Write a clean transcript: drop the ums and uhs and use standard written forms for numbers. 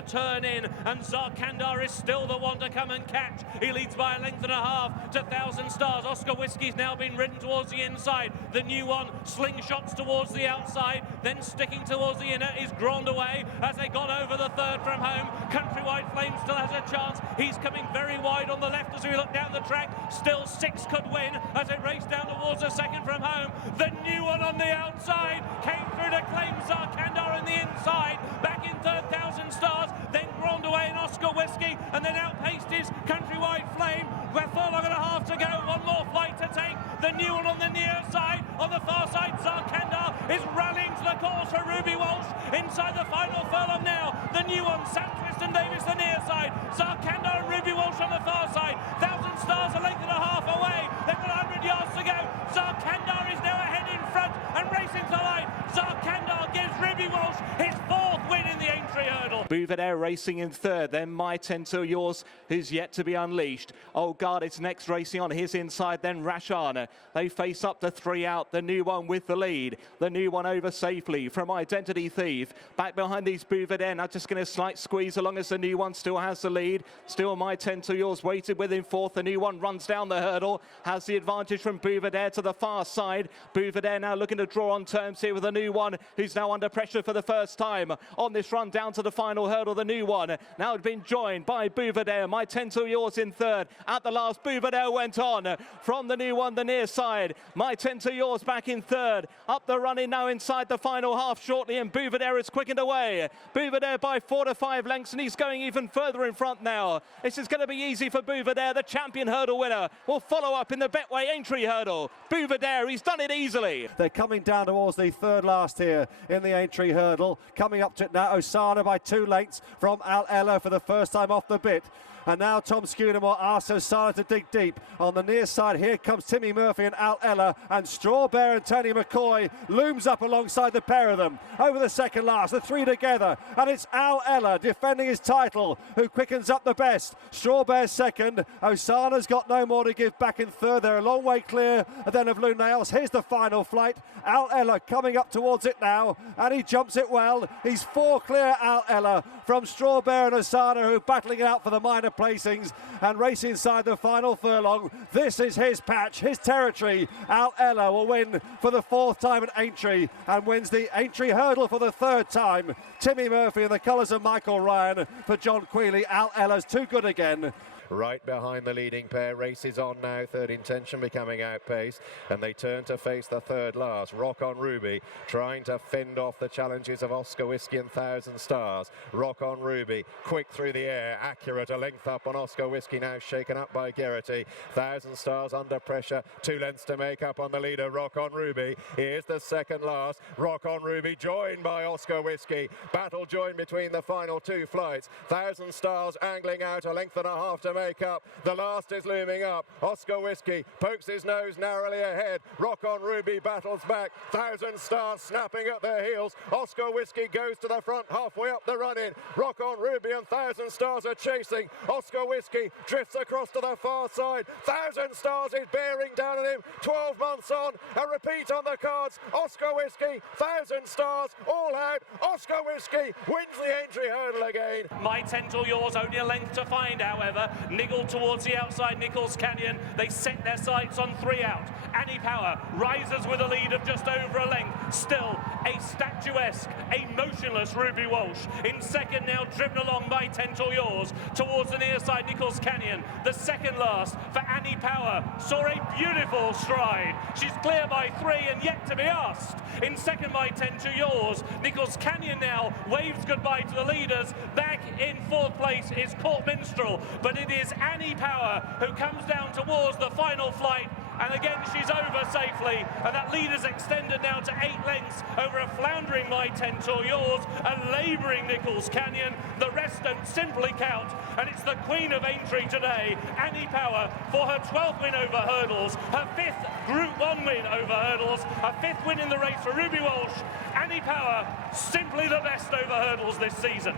the turn in, and Zarkandar is still the one to come and catch. He leads by a length and a half to 1,000 Stars. Oscar Whisky's now been ridden towards the inside. The new one slingshots towards the outside, then sticking towards the inner is Grand Away as they got over the third from home. Countrywide Flame still has a chance. He's coming very wide on the left as we look down the track. Still 6 could win as they race down towards the second from home. The new one on the outside came through to claim Zarkandar in the inside. Back in third, 1,000 Stars, then Grand Away and Oscar Whisky, and then outpaced his Countrywide Flame. With a furlong and a half to go, one more flight to take. The new one on the near side, on the far side, Zarkandar is rallying to the course for Ruby Walsh inside the final furlong now. The new one, Sam Twiston Davis, the near side, Zarkandar and Ruby Walsh on the far side. 1,000 Stars a length and a half away. They've got 100 yards to go. Zarkandar is now ahead in front and racing to the line. Zarkandar gives Ruby Walsh his 4th win in the Aintree hurdle. Buveur racing in third, then My 10 Till Yours, who's yet to be unleashed. Oh God, it's next racing on his inside, then Rashana. They face up to 3 out, the new one with the lead. The new one over safely from Identity Thief. Back behind these Buveur now just going to slight squeeze along as the new one still has the lead. Still My 10 Till Yours waited with him 4th. The new one runs down the hurdle, has the advantage from Buveur to the far side. Buveur now looking to draw on terms here with the new one, who's now under pressure for the first time on this run down to the final hurdle. The new one now been joined by Buveur. My 10 Till Yours in third. At the last, Buveur went on from the new one, the near side. My 10 Till Yours back in third. Up the running now inside the final half shortly, and Buveur is quickened away. Buveur by 4 to 5 lengths, and he's going even further in front now. This is going to be easy for Buveur. The champion hurdle winner will follow up in the Betway Aintree hurdle. Buveur, he's done it easily. They're coming down towards the third last here in the Aintree hurdle. Coming up to it now, Osana by 2 lengths from Eile for the first time off the bit. And now Tom Schoonemore asks Osana to dig deep. On the near side, here comes Timmy Murphy and Eile, and Strawbear and Tony McCoy looms up alongside the pair of them. Over the second last, the 3 together, and it's Eile defending his title, who quickens up the best. Strawbear's second. Osana's got no more to give back in third. They're a long way clear then of Lou Nails. Here's the final flight. Eile coming up towards it now, and he jumps it well. He's 4 clear, Eile, from Strawbear and Osana, who are battling it out for the minor placings and race inside the final furlong. This is his patch, his territory. Eile will win for the 4th time at Aintree and wins the Aintree hurdle for the 3rd time. Timmy Murphy in the colours of Michael Ryan for John Queally. Eile's too good again. Right behind the leading pair, races on now, Third Intention becoming outpaced, and they turn to face the third last. Rock on Ruby trying to fend off the challenges of Oscar Whisky and 1,000 Stars. Rock on Ruby, quick through the air, accurate, a length up on Oscar Whisky, now shaken up by Geraghty. 1,000 Stars under pressure, 2 lengths to make up on the leader, Rock on Ruby. Here's the second last, Rock on Ruby joined by Oscar Whisky. Battle joined between the final 2 flights. 1,000 Stars angling out, a length and a half to make up. The last is looming up. Oscar Whisky pokes his nose narrowly ahead. Rock on Ruby battles back. 1,000 Stars snapping at their heels. Oscar Whisky goes to the front, halfway up the run-in. Rock on Ruby and 1,000 Stars are chasing. Oscar Whisky drifts across to the far side. 1,000 Stars is bearing down on him. 12 months on, a repeat on the cards. Oscar Whisky, 1,000 Stars, all out. Oscar Whisky wins the Aintree hurdle again. My 10 Till Yours, only a length to find, however. Niggle towards the outside, Nichols Canyon. They set their sights on 3 out. Annie Power rises with a lead of just over a length. Still a statuesque, a motionless Ruby Walsh. In second now, driven along by 10 Till Yours. Towards the near side, Nichols Canyon. The second last for Annie Power. Saw a beautiful stride. She's clear by 3 and yet to be asked. In second by 10 Till Yours. Nichols Canyon now waves goodbye to the leaders. Back in 4th place is Court Minstrel, but it is Annie Power who comes down towards the final flight, and again she's over safely, and that lead is extended now to 8 lengths over a floundering My 10 Till Yours, a labouring Nichols Canyon. The rest don't simply count, and it's the Queen of Aintree today, Annie Power, for her 12th win over hurdles, her 5th Group 1 win over hurdles, her 5th win in the race for Ruby Walsh. Annie Power, simply the best over hurdles this season.